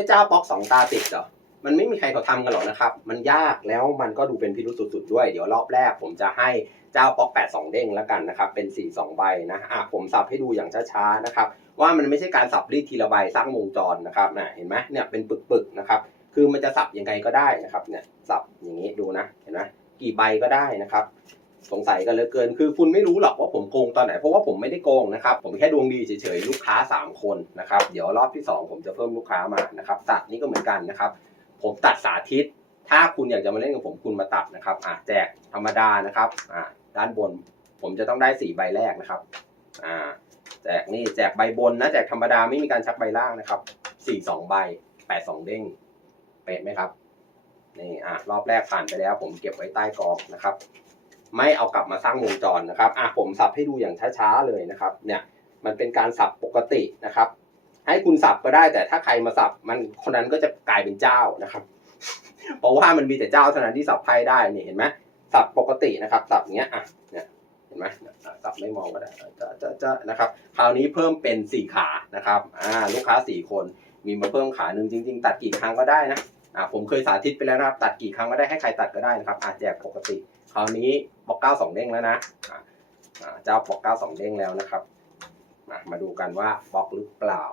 ให้เจ้าบล็อกสองตาติดเหรอมันไม่มีใครเขาทำกันหรอกนะครับ มันยากแล้วมันก็ดูเป็นพิรุษสุด ๆ ด้วย เดี๋ยวรอบแรกผมจะให้เจ้าบล็อก8 2เด้งแล้วกันนะครับ เป็น4 2ใบนะอะผมสับให้ดูอย่างช้าๆนะครับ ว่ามันไม่ใช่การสับรีดทีละใบสร้างวงจรนะครับนะเห็นไหมเนี่ยเป็นปึกๆนะครับ คือมันจะสับยังไงก็ได้นะครับ เนี่ยสับอย่างนี้ดูนะ เห็นไหมกี่ใบก็ได้นะครับ สงสัยกันเหลือเกิน คือคุณไม่รู้หรอกว่าผมโกงตอนไหน เพราะว่าผมไม่ได้โกงนะครับ ผมแค่ดวงดีเฉยๆ ลูกค้า 3 คนนะครับ เดี๋ยวรอบที่ 2 ผมจะเพิ่มลูกค้ามานะครับ ตัดนี่ก็เหมือนกันนะครับ ผมตัดสาธิต ถ้าคุณอยากจะมาเล่นกับผมคุณมาตัดนะครับ อ่าแจกธรรมดานะครับ อ่าด้านบน ผมจะต้องได้ 4 ใบแรกนะครับ อ่า แจกนี่แจกใบบนนะ แจกธรรมดาไม่มีการชักใบล่างนะครับ 4 2 ใบ 8 2 เด้ง เป๊ะไหมครับ นี่ อะรอบแรกผ่านไปแล้ว ผมเก็บไว้ใต้กองนะครับ ไม่เอากลับมาสร้างวงจรนะครับอะผมสับให้ดูอย่างช้าๆเลยนะครับเนี่ยมันเป็นการสับปกตินะครับ ให้คุณสับก็ได้แต่ถ้าใครมาสับมันคนนั้นก็จะกลายเป็นเจ้านะครับ เพราะว่ามันมีแต่เจ้าเท่านั้นที่สับไพ่ได้เนี่ยเห็นไหมสับปกตินะครับ สับอย่างเงี้ยอะเนี่ยเห็นไหมอะสับไม่มองก็ได้จะจะจะนะครับ คราวนี้เพิ่มเป็นสี่ขานะครับอ่าลูกค้าสี่คนมีมาเพิ่มขาหนึ่งจริง ๆ ตัดกี่ครั้งก็ได้นะ อ่าผมเคยสาธิตไปแล้วนะครับ ตัดกี่ครั้งก็ได้ให้ใครตัดก็ได้นะครับอาแจกปกติ คราวนี้บล็อกเก้าสองเด้งแล้วนะอ่าเจ้าบล็อกเก้าสองเด้งแล้วนะครับมามาดูกันว่าบล็อกหรือเปล่า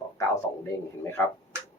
บล็อกเก้าสองเด้งเห็นไหมครับ